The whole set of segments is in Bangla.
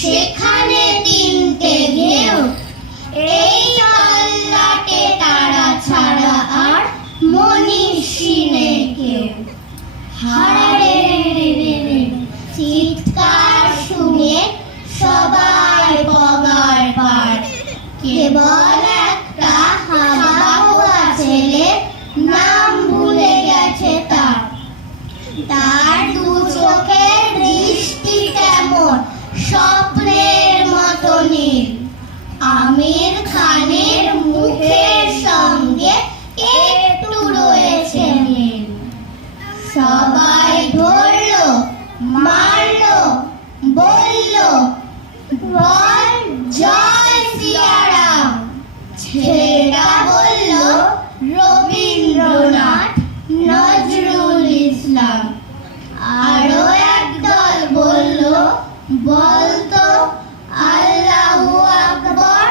সেখানে তিনটে ঢেউ, এই তল্লাটে তারা ছাড়া আর মনীষী নেই কেউ। হারারে চিৎকার শুনে সবাই পগার পার, কেবল একটা হাওয়া ছেলে নাম ভুলে গেছে তার। তার দু চোখের দৃষ্টি কেমন স্বপ্নের মতো নীল, আমির খানের মুখের সঙ্গে একটু রয়েছে মিল। সবাই ধরলো, মারলো, বললো বল জয় সিয়ারাম। ছেলেটা বলল রবীন্দ্রনাথ, নজরুল ইসলাম। আরো একদল বলল বলতো আল্লাহু আকবার।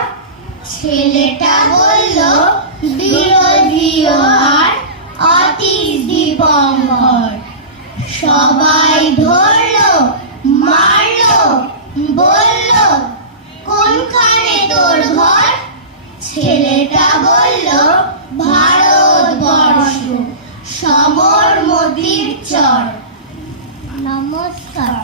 ছেলেটা বলল বিরোধীয় আর অতীশ দীপঙ্কর। সবাই ধরলো, মারলো, বলল কোনখানে তোর ঘর? ছেলেটা বলল ভারতবর্ষ, সবরমতীর চর। নমস্কার।